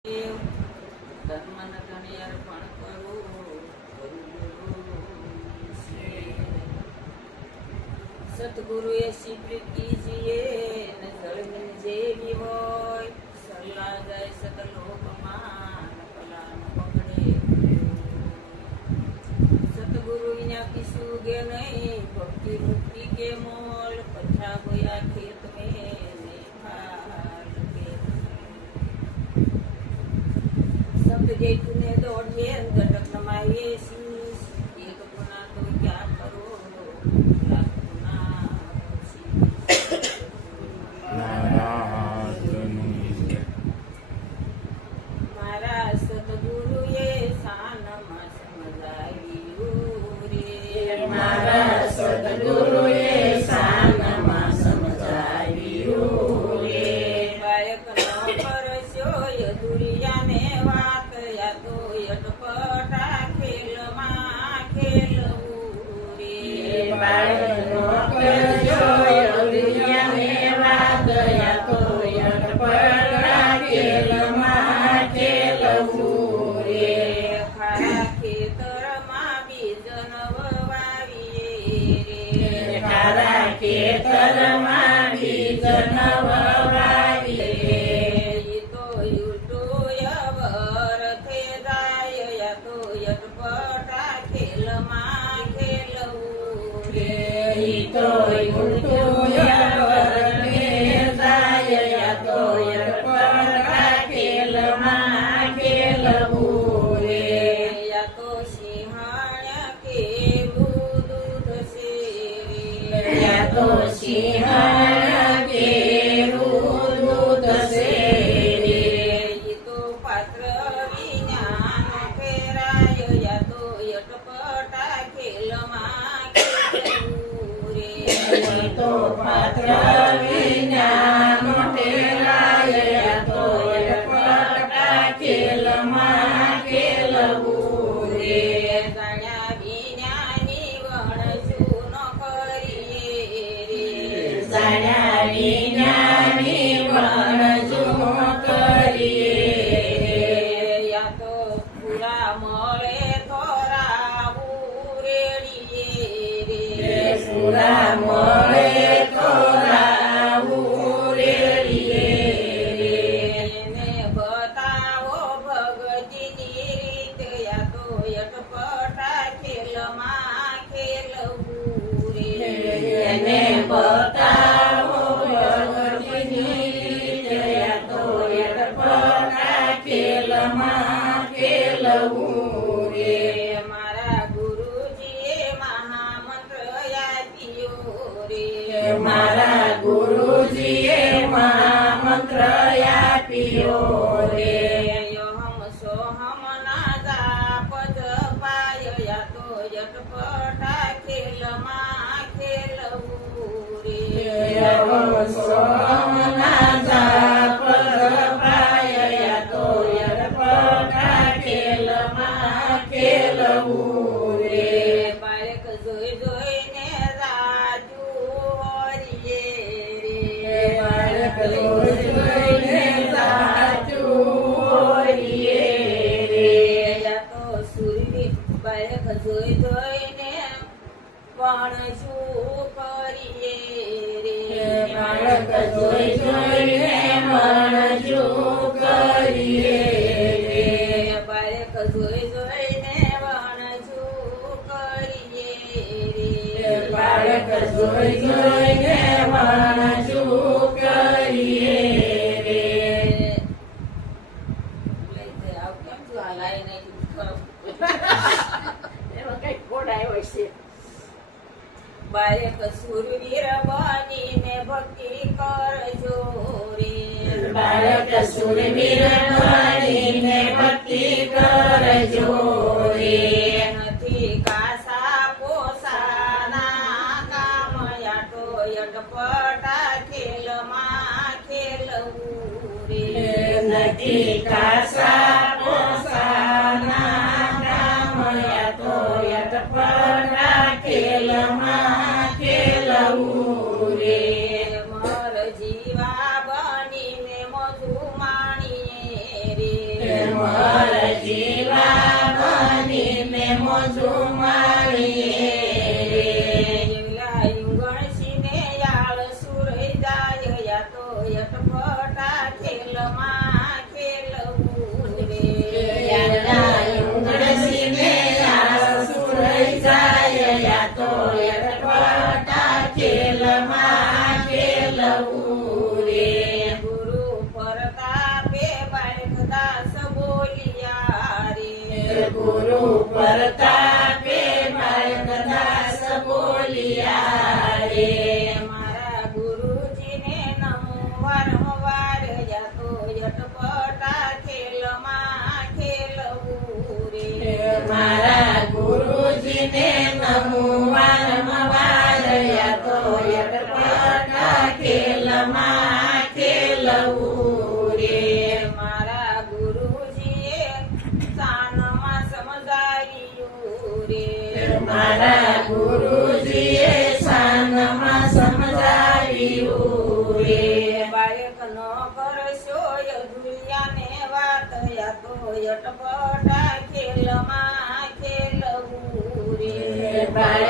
ધર્મન ધણી અર્પણ કરું સતગુરુએ સ્વીકૃત કીજીએ જળમીન જેવી હોય સલ્લા જાય સતલોકમાં કલાન પકડે સતગુરુ વિના કિસુ ગે નહીં ભક્તિ મુક્તિ કે મોલ પથરા હોયા ખેત મેં जैतूने दौड़िए गटक नमाइए शीश एक गुना तो क्या करो लाख गुना मारा सतगुरुए सानमा समजाव्યું रे मारा सतगुरुए सानमा समजाव्યું रे બાળક નો પરસ્યો યદુરિયાને વાત યા તો યટપટા ખેલમાં ખેલવું રે બાળકનો પરસ્યો યદુરિયાને વાત યા તો યટપટા ખેલમાં ખેલવું રે ખારા ખેતરમાં બીજ નવવાવીએ રે ખારા ખેતરમાં બીજ નવવાવીએ ઈ તો યુટુયવર થે જાય યા તો યટપટા ખેલમાં ખેલવું રે ઈ તો યુટુયવરને જાય યા તો યટપટા ખેલમાં ખેલવું રે યા તો સિંહણ કેવું દૂધ છે રે યા તો સિંહણ કેરું દૂધ છે રે ઈ તો પાત્ર વિજ્ઞાન ફેરાય યા તો યટપટા ખેલમાં ખેલવું રે ઈ તો પાત્ર વિજ્ઞાનો ટેરાય યા તો યટપટા ખેલમાં ખેલવું રે જાણ્યા વિજ્ઞાની વણશું ન કરીએ રે જાણ્યા વિજ્ઞાની વણજું કરીએ યા તો પૂરા મળે થોરાવું રેડીએ રે સુરા મળે તો રાવું રેડીએ રે એને બતાવો ભગતની રીત યા તો યટપટા ખેલમાં ખેલવું રે એને બતાવો ભગતની રીત યા તો યટપટા ખેલમાં ખેલવું રે મારા ગુરુજીએ મહામંત્ર આપ્યો રે મારા ગુરુજીએ મહામંત્ર આપ્યો રે યહમ સોહમ ના જાપ જપાય યા તો યટપટા ખેલમાં ખેલવું રે સોમના જાપ જપાય યા તો યટપટા ખેલમાં ખેલવું રે બાળક જોઈ જોઈને રાજુ હોરીએ રે બાળક જોઈને સાચું હોઈએ રે યા તો સુરવીર બાળક જોઈ જોઈને પણ શું કરીએ રે બાળક જોઈ જોઈને વણજું કરીએ રે બાળક જોઈ જોઈને વણજું કરીએ રે બાળક જોઈ જોઈને વણજું કરીએ રે લઈ જાય આવ કેમ છું આ લાઈ નાખ્યું ખરો એમાં કઈ ખોડાય હોય છે બાળક સુરવીર બનીને ભક્તિ કરજો રે બાળક સુરવીર બનીને ભક્તિ કરજો રે નથી કાસા પોસાના કામ યા તો યટપટા ખેલમાં ખેલવું રે નથી કાસા પોસાના કામ યા તો યટપટા ખેલમાં ખેલવું રે મર જીવા બનીને મધુ માણીએ રે દાસ બોલિયા રે ગુરુ પ્રતાપે બાળક દાસ બોલિયા રે મારા ગુરુજીને નમો વારંવાર જાતો યટપટા ખેલમાં ખેલવું રે મારા ગુરુજીને નમો વારંવાર યાતો યટપટા ખેલમાં ખેલવું રે મારા ગુરુજીએ સાનમાં સમજાવ્યું રે મારા ગુરુજીએ સાનમાં સમજાવ્યું રે બાળક નો કરશો દુનિયાને વાત યાતો યટપટા ખેલમાં ખેલવું રે બાળક